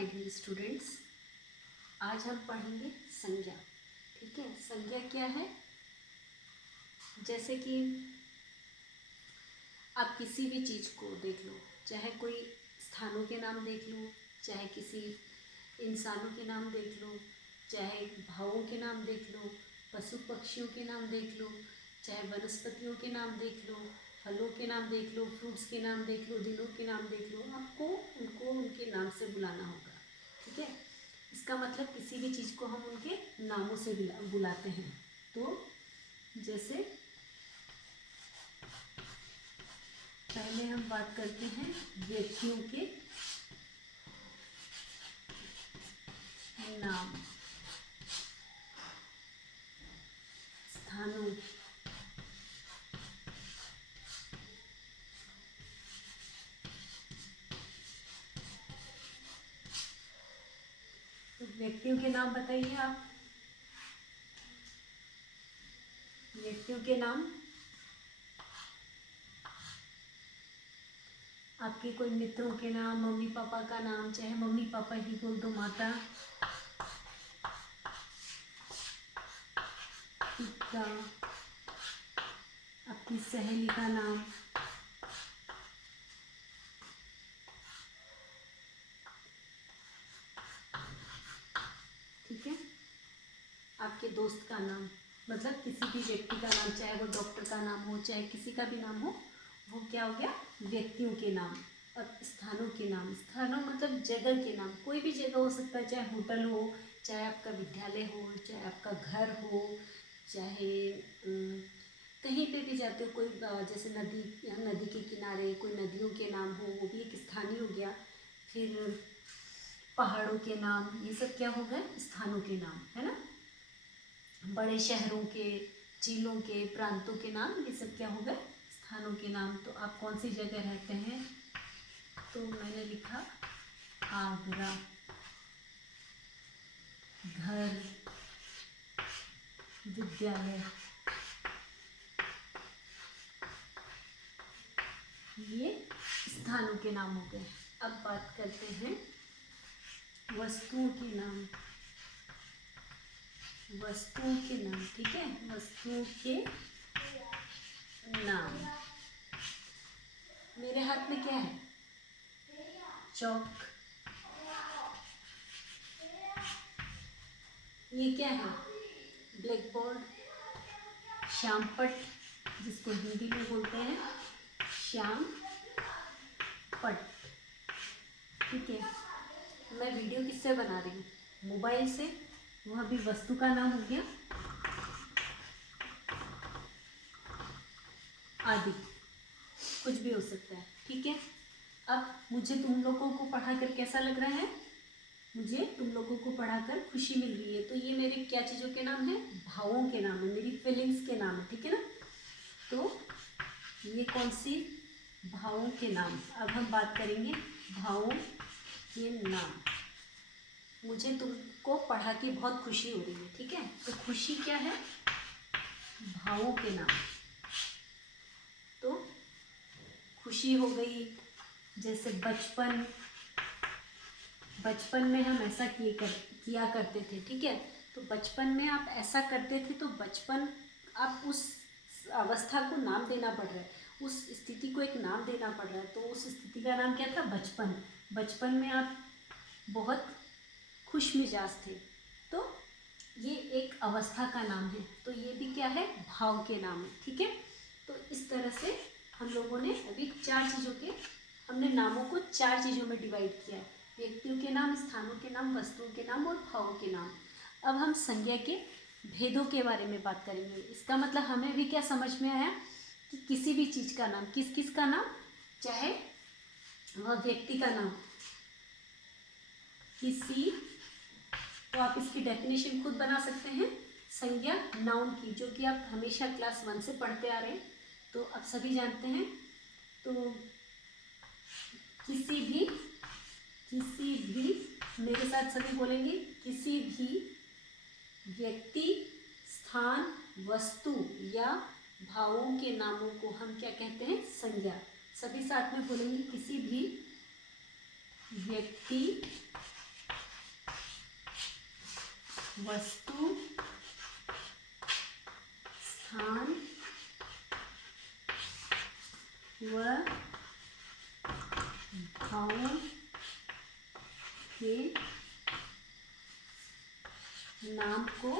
My dear students, आज हम पढ़ेंगे संज्ञा। ठीक है, संज्ञा क्या है? जैसे कि आप किसी भी चीज़ को देख लो, चाहे कोई स्थानों के नाम देख लो, चाहे किसी इंसानों के नाम देख लो, चाहे भावों के नाम देख लो, पशु पक्षियों के नाम देख लो, चाहे वनस्पतियों के नाम देख लो, फलों के नाम देख लो, फ्रूट्स के नाम देख लो, दिनों के नाम देख लो, आपको उनको उनके नाम से बुलाना होगा। ठीक है, इसका मतलब किसी भी चीज़ को हम उनके नामों से बुलाते हैं। तो जैसे पहले हम बात करते हैं व्यक्तियों के नाम, स्थानों, तो व्यक्तियों के नाम बताइए आप। व्यक्तियों के नाम, आपके कोई मित्रों के नाम, मम्मी पापा का नाम, चाहे मम्मी पापा ही बोल दो, माता पिता, आपकी सहेली का नाम, ठीक है, आपके दोस्त का नाम, मतलब किसी भी व्यक्ति का नाम, चाहे वो डॉक्टर का नाम हो, चाहे किसी का भी नाम हो, वो क्या हो गया? व्यक्तियों के नाम। और स्थानों के नाम, स्थानों मतलब जगह के नाम, कोई भी जगह हो सकता है, चाहे होटल हो, चाहे आपका विद्यालय हो, चाहे आपका घर हो, चाहे कहीं पे भी जाते हो, कोई जैसे नदी, यहाँ नदी के किनारे कोई नदियों के नाम हो, वो भी एक स्थानीय हो गया। फिर पहाड़ों के नाम, ये सब क्या हो गए? स्थानों के नाम, है ना। बड़े शहरों के, जिलों के, प्रांतों के नाम, ये सब क्या हो गए? स्थानों के नाम। तो आप कौन सी जगह रहते हैं? तो मैंने लिखा आगरा, घर, विद्यालय, ये स्थानों के नाम हो गए। अब बात करते हैं वस्तुओं के नाम। वस्तुओं के नाम, ठीक है, वस्तुओं के नाम। मेरे हाथ में क्या है? चौक। ये क्या है? Black board. श्याम पट, जिसको हिंदी में बोलते हैं श्याम पट। ठीक है, मैं वीडियो किससे बना रही हूँ? मोबाइल से। वह भी वस्तु का नाम हो गया आदि, कुछ भी हो सकता है। ठीक है, अब मुझे तुम लोगों को पढ़ाकर कैसा लग रहा है? मुझे तुम लोगों को पढ़ाकर खुशी मिल रही है। तो ये मेरे क्या चीज़ों के नाम है? भावों के नाम है, मेरी फीलिंग्स के नाम है। ठीक है ना। तो ये कौन सी? भावों के नाम। अब हम बात करेंगे भावों के नाम। मुझे तुमको पढ़ा के बहुत खुशी हो रही है। ठीक है, तो खुशी क्या है? भावों के नाम। तो खुशी हो गई, जैसे बचपन, बचपन में हम ऐसा किया करते थे। ठीक है, तो बचपन में आप ऐसा करते थे, तो बचपन, आप उस अवस्था को नाम देना पड़ रहा है, उस स्थिति को एक नाम देना पड़ रहा है। तो उस स्थिति का नाम क्या था? बचपन। बचपन में आप बहुत खुश मिजाज थे, तो ये एक अवस्था का नाम है। तो ये भी क्या है? भाव के नाम है। ठीक है, तो इस तरह से हम लोगों ने अभी चार चीज़ों के, हमने नामों को चार चीज़ों में डिवाइड किया है: व्यक्तियों के नाम, स्थानों के नाम, वस्तुओं के नाम और भावों के नाम। अब हम संज्ञा के भेदों के बारे में बात करेंगे। इसका मतलब हमें भी क्या समझ में आया कि किसी भी चीज़ का नाम, किस किस का नाम, चाहे वह व्यक्ति का नाम, किसी, तो आप इसकी डेफिनेशन खुद बना सकते हैं संज्ञा नाउन की, जो कि आप हमेशा क्लास 1 से पढ़ते आ रहे हैं, तो आप सभी जानते हैं। तो किसी भी, मेरे साथ सभी बोलेंगे, किसी भी व्यक्ति, स्थान, वस्तु या भावों के नामों को हम क्या कहते हैं? संज्ञा। सभी साथ में बोलेंगे, किसी भी व्यक्ति, वस्तु, स्थान व भावों के नाम को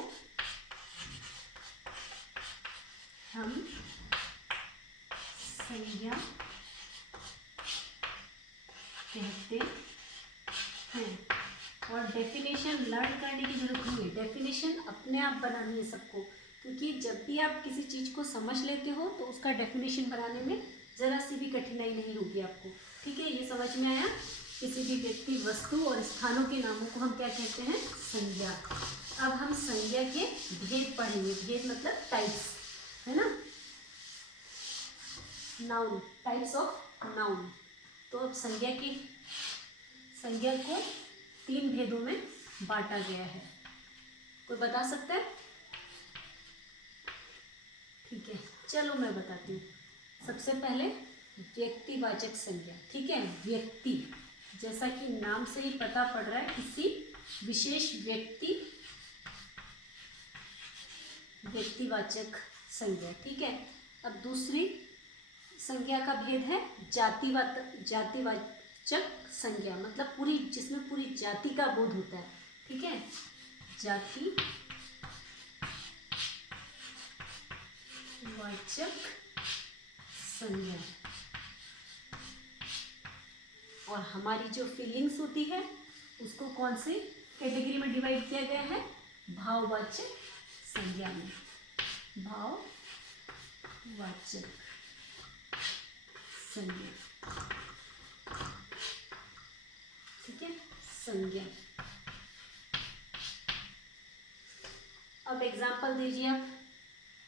हम संज्ञा कहते हैं। और डेफिनेशन लर्न करने की जरूरत नहीं है, डेफिनेशन अपने आप बनानी है सबको, क्योंकि जब भी आप किसी चीज़ को समझ लेते हो तो उसका डेफिनेशन बनाने में ज़रा सी भी कठिनाई नहीं होगी आपको। ठीक है, ये समझ में आया। किसी भी व्यक्ति, वस्तु और स्थानों के नामों को हम क्या कहते हैं? संज्ञा। अब हम संज्ञा के भेद पढ़ेंगे। भेद मतलब टाइप्स, है ना, नाउन, टाइप्स ऑफ नाउन। तो अब संज्ञा को 3 भेदों में बांटा गया है। कोई बता सकता है? ठीक है, चलो मैं बताती हूँ। सबसे पहले व्यक्तिवाचक संज्ञा। ठीक है, व्यक्ति, जैसा कि नाम से ही पता पड़ रहा है, किसी विशेष व्यक्तिवाचक संज्ञा। ठीक है, अब दूसरी संज्ञा का भेद है जातिवाचक संज्ञा, मतलब पूरी, जिसमें पूरी जाति का बोध होता है। ठीक है, जातिवाचक संज्ञा। और हमारी जो फीलिंग्स होती है उसको कौन सी कैटेगरी में डिवाइड किया गया है? भाववाचक संज्ञा में। भाववाचक संज्ञा। ठीक है, संज्ञा। अब एग्जाम्पल दीजिए आप।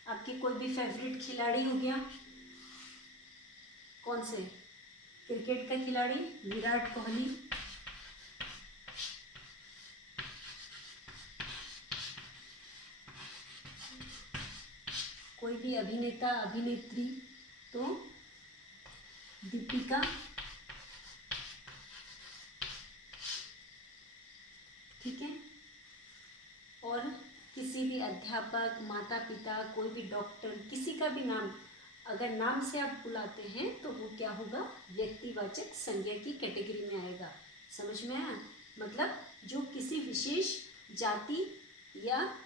आपकी कोई भी फेवरेट खिलाड़ी हो गया, कौन से? क्रिकेट का खिलाड़ी विराट कोहली, कोई भी अभिनेता, अभिनेत्री तो दीपिका, ठीक है। और किसी भी अध्यापक, माता पिता, कोई भी डॉक्टर, किसी का भी नाम अगर नाम से आप बुलाते हैं तो वो क्या होगा? व्यक्तिवाचक संज्ञा की कैटेगरी में आएगा। समझ में आया? मतलब जो किसी विशेष जाति या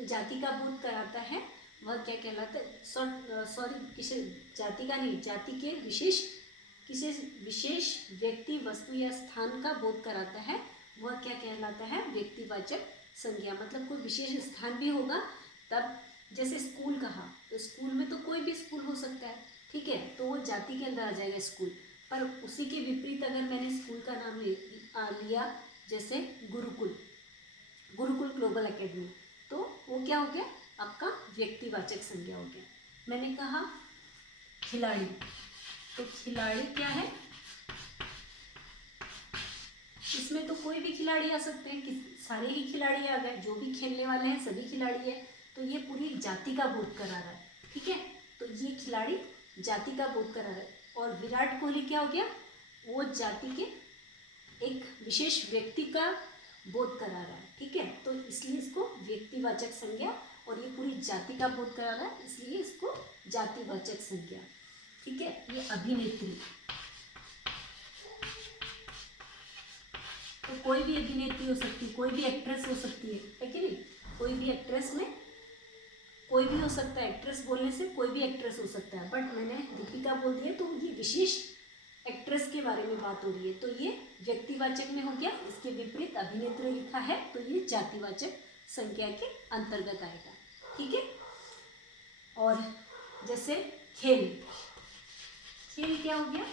जाति का बोध कराता है वह क्या कहलाता है? सॉरी, किसी जाति का नहीं, जाति के किसी विशेष व्यक्ति, वस्तु या स्थान का बोध कराता है वह क्या कहलाता है? व्यक्तिवाचक संज्ञा। मतलब कोई विशेष स्थान भी होगा तब, जैसे स्कूल कहा तो स्कूल में तो कोई भी स्कूल हो सकता है, ठीक है, तो वो जाति के अंदर आ जाएगा स्कूल। पर उसी के विपरीत अगर मैंने स्कूल का नाम लिया, जैसे गुरुकुल ग्लोबल एकेडमी, तो वो क्या हो गया? आपका व्यक्तिवाचक संज्ञा हो गया। मैंने कहा खिलाड़ी, तो खिलाड़ी क्या है? इसमें तो कोई भी खिलाड़ी आ सकते हैं, सारे ही खिलाड़ी आ गए, जो भी खेलने वाले हैं सभी खिलाड़ी है, तो ये पूरी जाति का बोध करा रहा है। ठीक है, तो ये खिलाड़ी जाति का बोध करा रहा है। और विराट कोहली क्या हो गया? वो जाति के एक विशेष व्यक्ति का बोध करा रहा है। ठीक है, तो इसलिए इसको व्यक्तिवाचक संज्ञा, और ये पूरी जाति का बोध करा रहा है इसलिए इसको जातिवाचक संज्ञा। ठीक है, ये अभिनेत्री, तो कोई भी अभिनेत्री हो सकती है, कोई भी एक्ट्रेस हो सकती है कि नहीं? कोई भी एक्ट्रेस में कोई भी हो सकता है, एक्ट्रेस बोलने से कोई भी एक्ट्रेस हो सकता है, बट मैंने दीपिका बोल दिया तो ये विशेष एक्ट्रेस के बारे में बात हो रही है, तो ये व्यक्तिवाचक में हो गया। इसके विपरीत अभिनेत्री लिखा है तो ये जातिवाचक संज्ञा के अंतर्गत आएगा। ठीक है, और जैसे खेल क्या हो गया?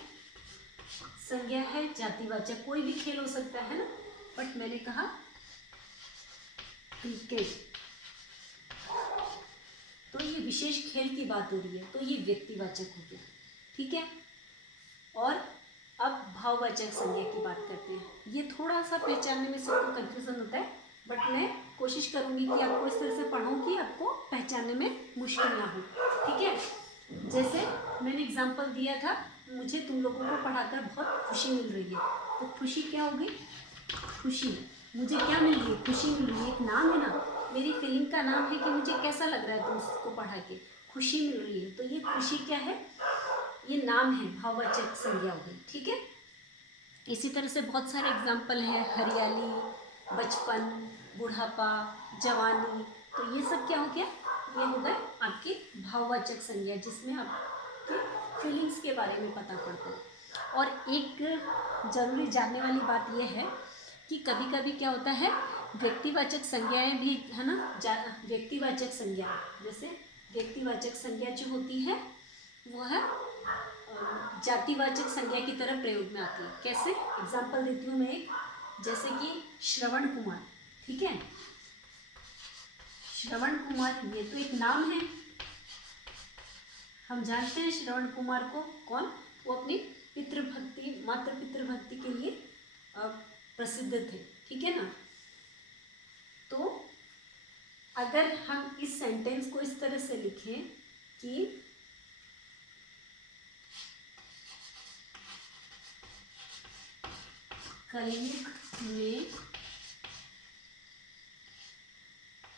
संज्ञा है जातिवाचक, कोई भी खेल हो सकता है ना, बट मैंने कहा क्रिकेट, तो ये विशेष खेल की बात हो रही है तो ये व्यक्तिवाचक हो गया। ठीक है, और अब भाववाचक संज्ञा की बात करते हैं। ये थोड़ा सा पहचानने में सबको कंफ्यूजन होता है, बट मैं कोशिश करूँगी कि आपको इस तरह से पढ़ूँ कि आपको पहचानने में मुश्किल ना हो। ठीक है, जैसे मैंने एग्जाम्पल दिया था, मुझे तुम लोगों को पढ़ाकर बहुत खुशी मिल रही है, तो खुशी क्या होगी? खुशी मुझे क्या मिल रही है, खुशी मिल रही है, एक नाम है ना, मेरी फीलिंग का नाम है कि मुझे कैसा लग रहा है तो उसको पढ़ा के खुशी मिल रही है, तो ये खुशी क्या है, ये नाम है, भाववाचक संज्ञा हो गई। ठीक है, इसी तरह से बहुत सारे एग्जाम्पल हैं, हरियाली, बचपन, बुढ़ापा, जवानी, तो ये सब क्या हो गया, ये हो गए आपकी भाववाचक संज्ञा, जिसमें आपके फीलिंग्स के बारे में पता पड़ता है। और एक जरूरी जानने वाली बात यह है कि कभी कभी क्या होता है, व्यक्तिवाचक संज्ञाएं भी है ना, व्यक्तिवाचक संज्ञा, जैसे व्यक्तिवाचक संज्ञा जो होती है वो है जातिवाचक संज्ञा की तरह प्रयोग में आती है। कैसे, एग्जाम्पल देती हूँ मैं एक, जैसे कि श्रवण कुमार। ठीक है, श्रवण कुमार ये तो एक नाम है, हम जानते हैं श्रवण कुमार को, कौन, वो अपनी पितृभक्ति, मातृ पितृभक्ति के लिए प्रसिद्ध थे। ठीक है ना, तो अगर हम इस सेंटेंस को इस तरह से लिखें कि कलयुग में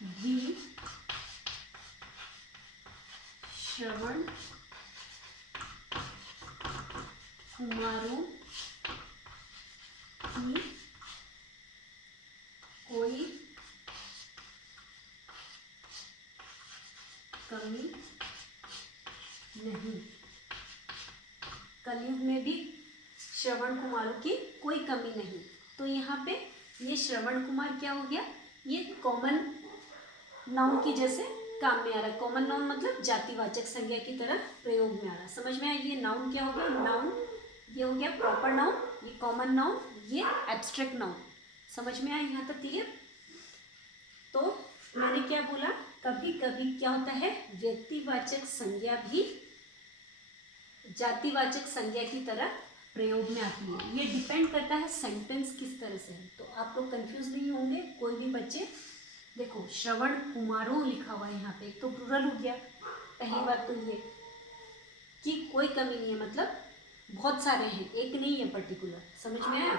भी श्रवण कुमारों की कोई कमी नहीं, कलयुग में भी श्रवण कुमारों की कोई कमी नहीं। तो यहाँ पे ये श्रवण कुमार क्या हो गया, ये कॉमन नाउन की जैसे काम में आ रहा है। कॉमन नाउन मतलब जातिवाचक संज्ञा की तरह प्रयोग में आ रहा है। समझ में आया, ये नाउन क्या हो गया, नाउन ये हो गया प्रॉपर नाउन, ये कॉमन नाउन, ये एब्स्ट्रैक्ट नाउन। समझ में आया यहाँ तक, क्लियर। तो मैंने क्या बोला, कभी कभी क्या होता है, व्यक्तिवाचक संज्ञा भी जातिवाचक संज्ञा की तरह प्रयोग में आती है। ये डिपेंड करता है सेंटेंस किस तरह से है। तो आप लोग कंफ्यूज नहीं होंगे कोई भी बच्चे। देखो श्रवण कुमारों लिखा हुआ है यहाँ पे, एक तो प्लूरल हो गया, पहली बात तो ये कि कोई कमी नहीं है, मतलब बहुत सारे हैं, एक नहीं है पर्टिकुलर। समझ में आया।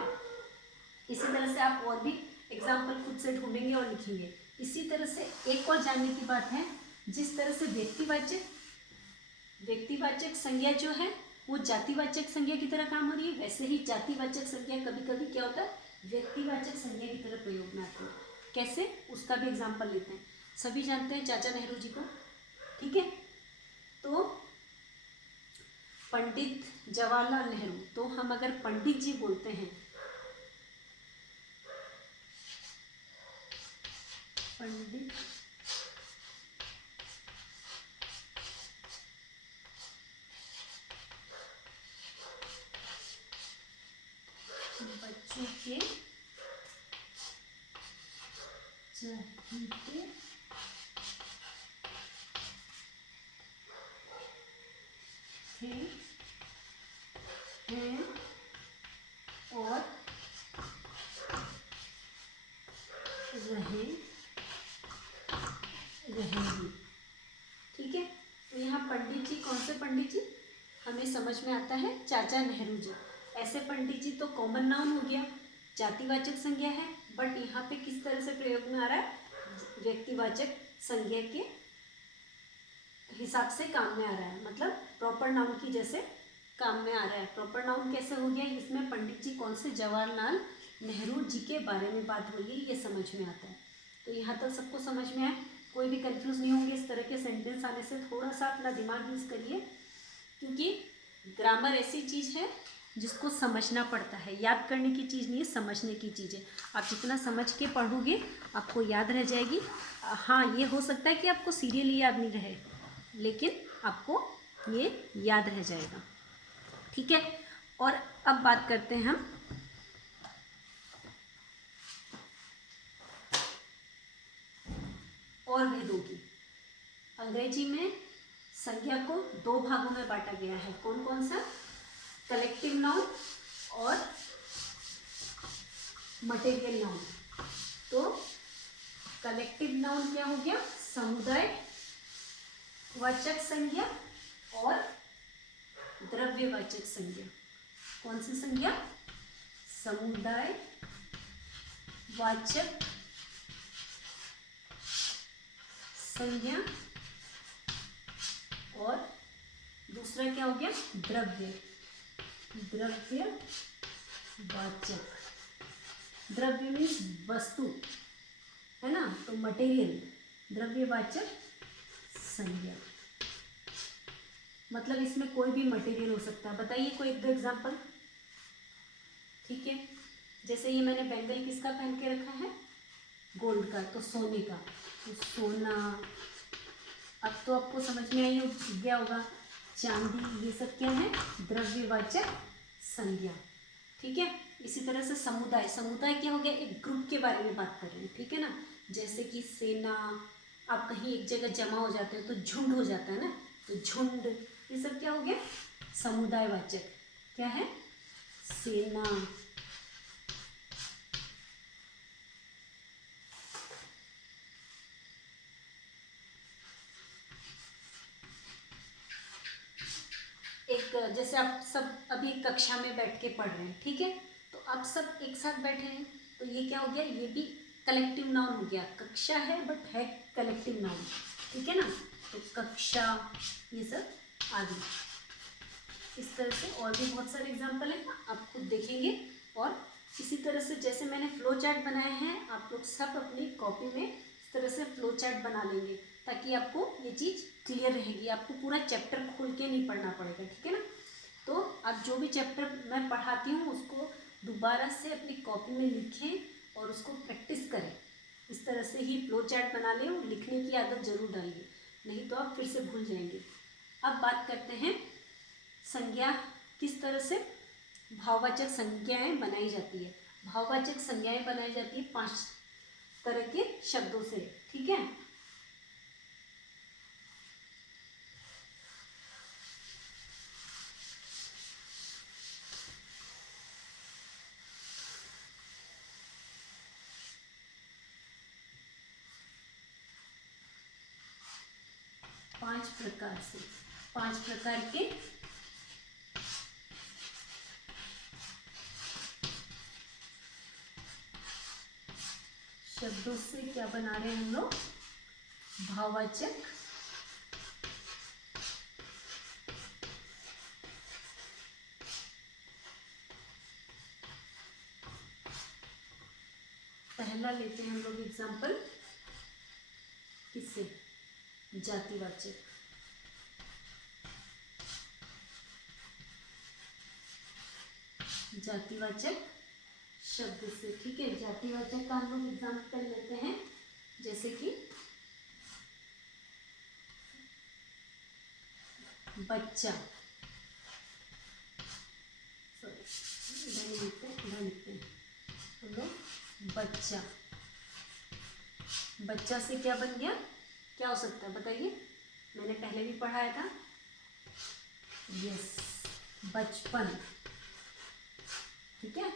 इसी तरह से आप और भी एग्जाम्पल खुद से ढूंढेंगे और लिखेंगे। इसी तरह से एक और जानने की बात है, जिस तरह से व्यक्तिवाचक संज्ञा जो है वो जातिवाचक संज्ञा की तरह काम हो रही है, वैसे ही जातिवाचक संज्ञा कभी कभी क्या होता है, व्यक्तिवाचक संज्ञा की तरह प्रयोग में आती है। कैसे, उसका भी एग्जाम्पल लेते हैं। सभी जानते हैं चाचा नेहरू जी को, ठीक है। तो पंडित जवाहरलाल नेहरू, तो हम अगर पंडित जी बोलते हैं, पंडित बच्चों के चहेते थे हैं और रहेंगे। ठीक है, तो यहाँ पंडित जी, कौन से पंडित जी, हमें समझ में आता है चाचा नेहरू जी। ऐसे पंडित जी तो कॉमन नाउन हो गया, जातिवाचक संज्ञा है, बट यहाँ पे किस तरह से प्रयोग में आ रहा है, व्यक्तिवाचक संज्ञा के हिसाब से काम में आ रहा है, मतलब प्रॉपर नाउन की जैसे काम में आ रहा है। प्रॉपर नाउन कैसे हो गया, इसमें पंडित जी कौन से, जवाहरलाल नेहरू जी के बारे में बात हो रही है, ये समझ में आता है। तो यहाँ तक सबको समझ में आए, कोई भी कंफ्यूज नहीं होंगे। इस तरह के सेंटेंस आने से थोड़ा सा अपना दिमाग यूज़ करिए, क्योंकि ग्रामर ऐसी चीज़ है जिसको समझना पड़ता है, याद करने की चीज़ नहीं है, समझने की चीज़ है। आप जितना समझ के पढ़ोगे आपको याद रह जाएगी। हाँ, ये हो सकता है कि आपको सीरियली याद नहीं रहे, लेकिन आपको ये याद रह जाएगा, ठीक है। और अब बात करते हैं हम और भेदों की। अंग्रेजी में संज्ञा को दो भागों में बांटा गया है, कौन कौन सा, कलेक्टिव नाउन और मटेरियल नाउन। तो कलेक्टिव नाउन क्या हो गया, समुदाय वाचक संज्ञा और द्रव्यवाचक संज्ञा। कौन सी संज्ञा, समुदाय वाचक संज्ञा, और दूसरा क्या हो गया, द्रव्य, द्रव्यवाचक। द्रव्य मीन्स वस्तु, है ना, तो मटेरियल, द्रव्यवाचक संज्ञा। मतलब इसमें कोई भी मटेरियल हो सकता है। बताइए कोई एक दो एग्जाम्पल। ठीक है, जैसे ये मैंने बैंगल किसका पहन के रखा है, गोल्ड का, तो सोने का, तो सोना। अब तो आपको समझ में आई गया होगा। चांदी, ये सब क्या है, द्रव्यवाचक संज्ञा। ठीक है, इसी तरह से समुदाय, समुदाय क्या हो गया, एक ग्रुप के बारे में बात कर रहे हैं। ठीक है ना, जैसे कि सेना, आप कहीं एक जगह जमा हो जाते हो तो झुंड हो जाता है ना, तो झुंड, ये सब क्या हो गया, समुदायवाचक। क्या है, सेना। एक जैसे आप सब अभी कक्षा में बैठ के पढ़ रहे हैं, ठीक है, तो आप सब एक साथ बैठे हैं, तो ये क्या हो गया, ये भी कलेक्टिव नाउन हो गया। कक्षा है बट है कलेक्टिव नाउन। ठीक है ना, तो कक्षा, ये सब आदि। इस तरह से और भी बहुत सारे एग्जाम्पल हैं, आप खुद देखेंगे। और इसी तरह से जैसे मैंने फ्लो चार्ट बनाए हैं, आप लोग सब अपनी कॉपी में इस तरह से फ्लो चार्ट बना लेंगे, ताकि आपको ये चीज़ क्लियर रहेगी। आपको पूरा चैप्टर खोल के नहीं पढ़ना पड़ेगा। ठीक है ना, तो आप जो भी चैप्टर मैं पढ़ाती हूँ उसको दोबारा से अपनी कॉपी में लिखें और उसको प्रैक्टिस करें। इस तरह से ही फ्लो चार्ट बना लें और लिखने की आदत जरूर डालिए, नहीं तो आप फिर से भूल जाएंगे। अब बात करते हैं संज्ञा, किस तरह से भाववाचक संज्ञाएं बनाई जाती है। भाववाचक संज्ञाएं बनाई जाती है 5 तरह के शब्दों से। ठीक है, पांच प्रकार के शब्दों से क्या बना रहे हैं हम लोग, भाववाचक पहला लेते हैं हम लोग एग्जाम्पल, किससे, जातिवाचक। जातिवाचक शब्द से। ठीक है, जातिवाचक का हम लोग एग्जाम्पल लेते हैं, जैसे कि बच्चा, सॉरी इधर लिखते हैं हम लोग, बच्चा। बच्चा से क्या बन गया, क्या हो सकता है बताइए, मैंने पहले भी पढ़ाया था, यस, बचपन। ठीक है,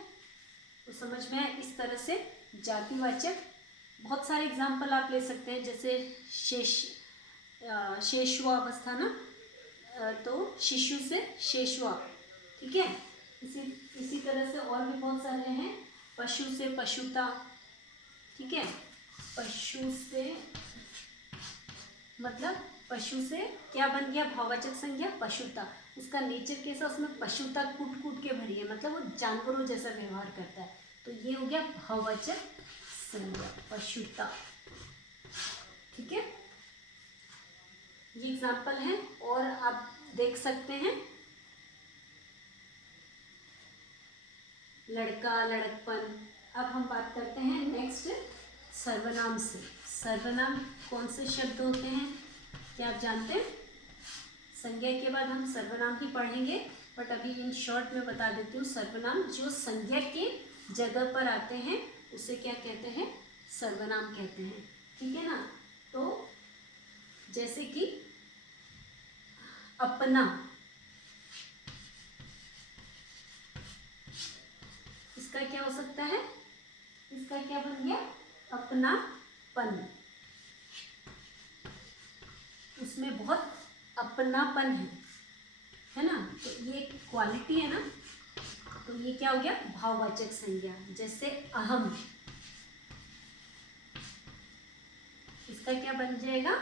तो समझ में आया। इस तरह से जातिवाचक बहुत सारे एग्जाम्पल आप ले सकते हैं, जैसे शेषवावस्था ना, तो शिशु से शेषवा। ठीक है, इसी तरह से और भी बहुत सारे हैं, पशु से पशुता। ठीक है, पशु से मतलब पशु से क्या बन गया, भाववाचक संज्ञा पशुता। उसका नेचर कैसा, उसमें पशुता कूट कूट के भरी है, मतलब वो जानवरों जैसा व्यवहार करता है, तो ये हो गया भाववाचक संज्ञा पशुता। ठीक है, ये एग्जाम्पल है और आप देख सकते हैं, लड़का, लड़कपन। अब हम बात करते हैं नेक्स्ट सर्वनाम से। सर्वनाम कौन से शब्द होते हैं, क्या आप जानते हैं? संज्ञा के बाद हम सर्वनाम ही पढ़ेंगे, बट अभी इन शॉर्ट में बता देती हूँ। सर्वनाम जो संज्ञा के जगह पर आते हैं उसे क्या कहते हैं, सर्वनाम कहते हैं। ठीक है ना, तो जैसे कि अपना, इसका क्या हो सकता है, इसका क्या बन गया, अपनापन। उसमें बहुत अपनापन है ना, तो ये क्वालिटी है ना, तो ये क्या हो गया, भाववाचक संज्ञा। जैसे अहम, इसका क्या बन जाएगा?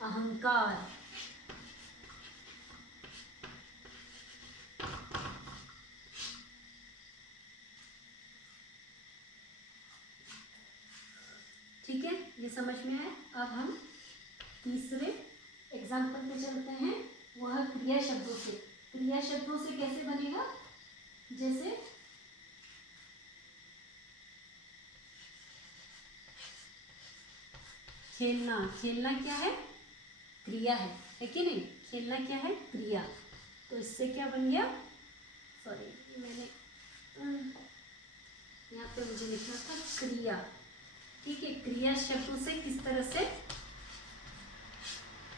अहंकार। ठीक है, ये समझ में आया। अब हम तीसरे एग्जाम्पल पे चलते हैं, वह क्रिया शब्दों से। क्रिया शब्दों से कैसे बनेगा? जैसे खेलना। खेलना क्या है? क्रिया है कि नहीं? खेलना क्या है? क्रिया। तो इससे क्या बन गया? सॉरी, मैंने यहाँ पे मुझे लिखना था क्रिया। ठीक है, क्रिया शब्दों से किस तरह से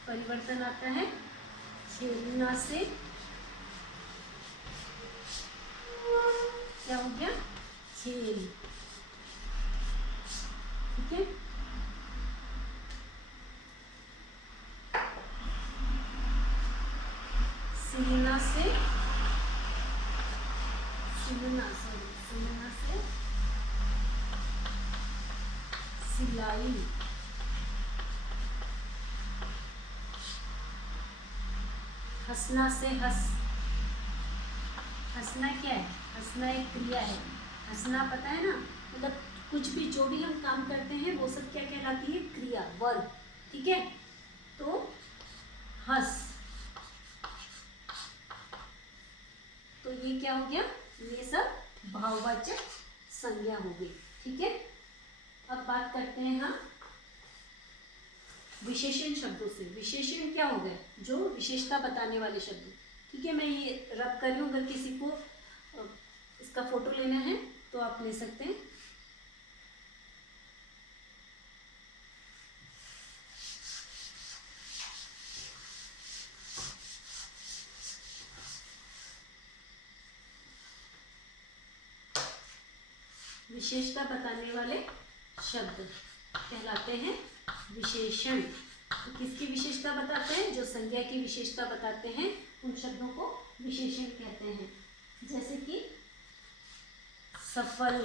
परिवर्तन आता है? खेलना से क्या हो गया? खेल। ठीक है, सिलना से सिलाई। हंसना से हंसना क्या है? हंसना एक क्रिया है। हंसना पता है ना, मतलब कुछ भी जो भी हम काम करते हैं वो सब क्या कहलाती है? क्रिया, वर्ब। ठीक है, तो हंस, तो ये क्या हो गया? ये सब भाववाचक संज्ञा हो गई। ठीक है, अब बात करते हैं हम विशेषण शब्दों से। विशेषण क्या हो गए? जो विशेषता बताने वाले शब्द। ठीक है, मैं ये रब कर रही हूँ, अगर किसी को इसका फोटो लेना है तो आप ले सकते हैं। विशेषता बताने वाले शब्द कहलाते हैं विशेषण। तो किसकी विशेषता बताते हैं? जो संज्ञा की विशेषता बताते हैं उन शब्दों को विशेषण कहते हैं। जैसे कि सफल,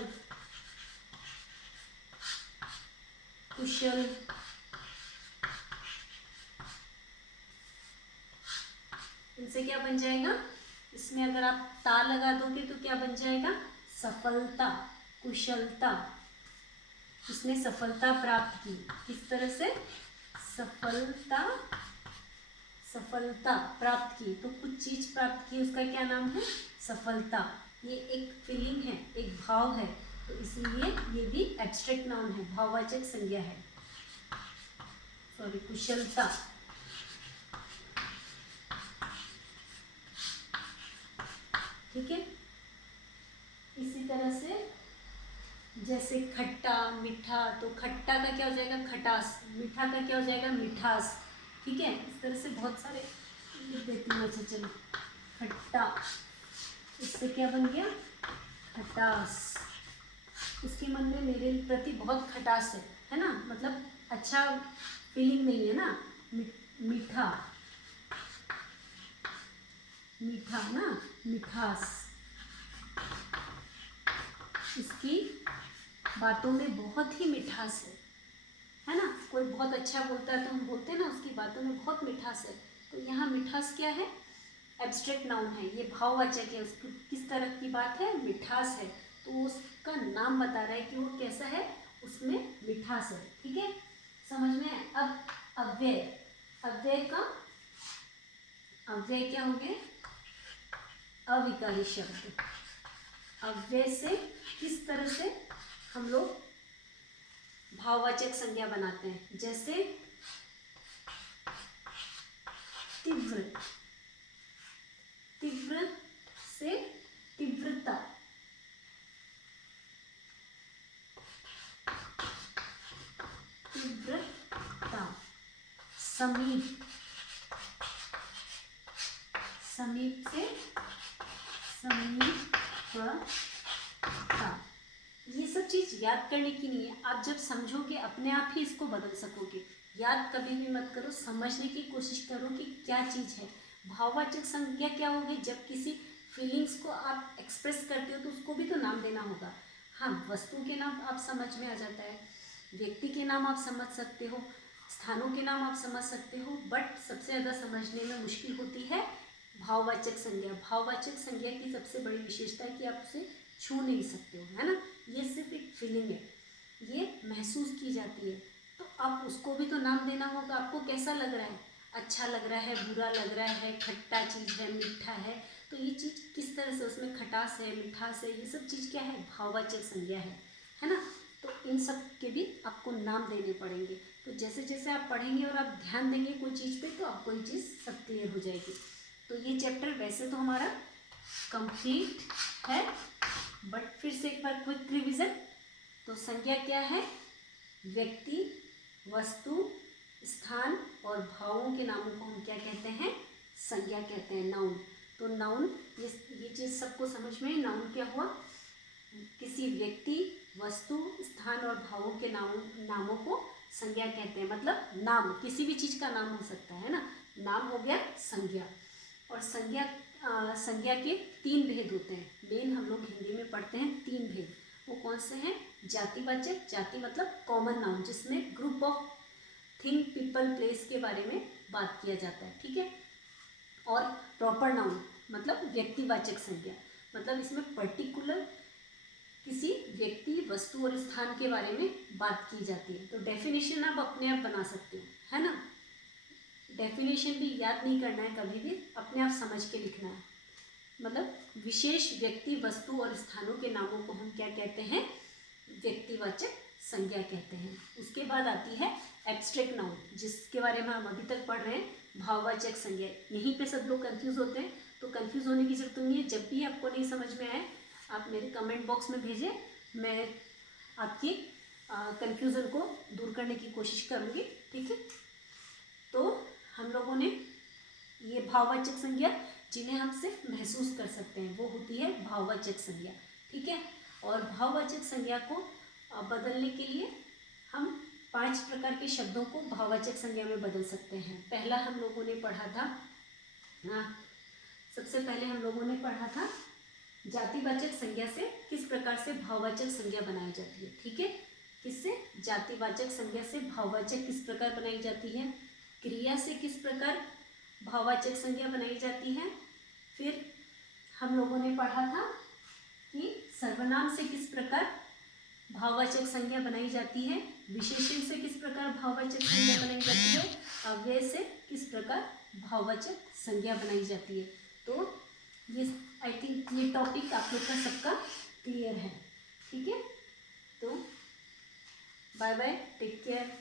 कुशल, इनसे क्या बन जाएगा? इसमें अगर आप ता लगा दोगे तो क्या बन जाएगा? सफलता, कुशलता। उसने सफलता प्राप्त की। किस तरह से? सफलता प्राप्त की। तो कुछ चीज प्राप्त की, उसका क्या नाम है? सफलता। ये एक फीलिंग है, एक भाव है, तो इसलिए ये भी एब्स्ट्रैक्ट नाउन है, भाववाचक संज्ञा है। सॉरी, कुशलता। ठीक है, इसी तरह से जैसे खट्टा, मीठा, तो खट्टा का क्या हो जाएगा? खटास। मीठा का क्या हो जाएगा? मिठास। ठीक है, इस तरह से बहुत सारे लिख देती हूँ। अच्छा चलो, खट्टा, इससे क्या बन गया? खटास। उसके मन में मेरे प्रति बहुत खटास है ना, मतलब अच्छा फीलिंग नहीं है ना। मीठा, मीठा ना, मिठास। इसकी बातों में बहुत ही मिठास है ना। कोई बहुत अच्छा बोलता है तो हम बोलते हैं ना उसकी बातों में बहुत मिठास है। तो यहाँ मिठास क्या है? एब्स्ट्रैक्ट नाउन है, ये भाववाचक है। उसकी किस तरह की बात है? मिठास है। तो उसका नाम बता रहा है कि वो कैसा है, उसमें मिठास है। ठीक है, समझ में आया? अब अव्यय। अव्यय का अव्यय क्या हो गए? अविकारी शब्द। अव्यय से किस तरह से हम लोग भाववाचक संज्ञा बनाते हैं? जैसे तीव्र, तीव्र से तीव्रता। तीव्रता। समीप, समीप से समीपता। ये सब चीज याद करने की नहीं है, आप जब समझोगे अपने आप ही इसको बदल सकोगे। याद कभी भी मत करो, समझने की कोशिश करो कि क्या चीज है। भाववाचक संज्ञा क्या होगी? जब किसी फीलिंग्स को आप एक्सप्रेस करते हो तो उसको भी तो नाम देना होगा। हाँ, वस्तु के नाम आप समझ में आ जाता है, व्यक्ति के नाम आप समझ सकते हो, स्थानों के नाम आप समझ सकते हो, बट सबसे ज़्यादा समझने में मुश्किल होती है भाववाचक संज्ञा। भाववाचक संज्ञा की सबसे बड़ी विशेषता है कि आप उसे छू नहीं सकते हो, है ना। ये सिर्फ एक फीलिंग है, ये महसूस की जाती है। तो आप उसको भी तो नाम देना होगा। आपको कैसा लग रहा है, अच्छा लग रहा है, बुरा लग रहा है, खट्टा चीज़ है, मीठा है, तो ये चीज़ किस तरह से, उसमें खटास है, मिठास है, ये सब चीज़ क्या है, भाववाचक संज्ञा है ना। तो इन सब के भी आपको नाम देने पड़ेंगे। तो जैसे जैसे आप पढ़ेंगे और आप ध्यान देंगे कोई चीज़ पे, तो आपको ये चीज़ सब क्लियर हो जाएगी। तो ये चैप्टर वैसे तो हमारा कंप्लीट है, बट फिर से एक बार क्विक रिवीजन। तो संज्ञा क्या है, व्यक्ति, वस्तु, स्थान और भावों के नामों को हम क्या कहते हैं, संज्ञा कहते हैं, नाउन। तो नाउन, ये चीज़ सबको समझ में, नाउन क्या हुआ, किसी व्यक्ति, वस्तु, स्थान और भावों के नामों को संज्ञा कहते हैं। मतलब नाम, किसी भी चीज़ का नाम हो सकता है ना, नाम हो गया संज्ञा। और संज्ञा के 3 भेद होते हैं। मेन हम लोग हिंदी में पढ़ते हैं 3 भेद। वो कौन से हैं, जातिवाचक, जाति मतलब कॉमन नाउन, जिसमें group of thing, people, place के बारे में बात किया जाता है, ठीक है। और प्रॉपर नाउन मतलब व्यक्तिवाचक संज्ञा, मतलब इसमें पर्टिकुलर किसी व्यक्ति, वस्तु और स्थान के बारे में बात की जाती है। तो डेफिनेशन आप अपने आप बना सकते हो, है ना। डेफिनेशन भी याद नहीं करना है कभी भी, अपने आप समझ के लिखना है। मतलब विशेष व्यक्ति, वस्तु और स्थानों के नामों को हम क्या कहते हैं, व्यक्तिवाचक संज्ञा कहते हैं। उसके बाद आती है एब्स्ट्रैक्ट नाउन, जिसके बारे में हम अभी तक पढ़ रहे हैं, भाववाचक संज्ञा। यहीं पे सब लोग कंफ्यूज होते हैं, तो कंफ्यूज होने की जरूरत नहीं है। जब भी आपको नहीं समझ में आए, आप मेरे कमेंट बॉक्स में भेजें, मैं आपकी कंफ्यूजन को दूर करने की कोशिश करूँगी, ठीक है। तो हम लोगों ने ये भाववाचक संज्ञा, जिन्हें हम सिर्फ महसूस कर सकते हैं, वो होती है भाववाचक संज्ञा, ठीक है। और भाववाचक संज्ञा को बदलने के लिए हम 5 प्रकार के शब्दों को भाववाचक संज्ञा में बदल सकते हैं। पहला हम लोगों ने पढ़ा था, सबसे पहले हम लोगों ने पढ़ा था जातिवाचक संज्ञा से किस प्रकार से भाववाचक संज्ञा बनाई जाती है, ठीक है। किससे, जातिवाचक संज्ञा से भाववाचक किस प्रकार बनाई जाती है, क्रिया से किस प्रकार भाववाचक संज्ञा बनाई जाती है। फिर हम लोगों ने पढ़ा था कि सर्वनाम से किस प्रकार भाववाचक संज्ञा बनाई जाती है, विशेषण से किस प्रकार भाववाचक संज्ञा बनाई जाती है, अव्यय से किस प्रकार भाववाचक संज्ञा बनाई जाती है। तो ये आई थिंक ये टॉपिक आप लोग का सबका क्लियर है, ठीक है। तो बाय बाय, टेक केयर।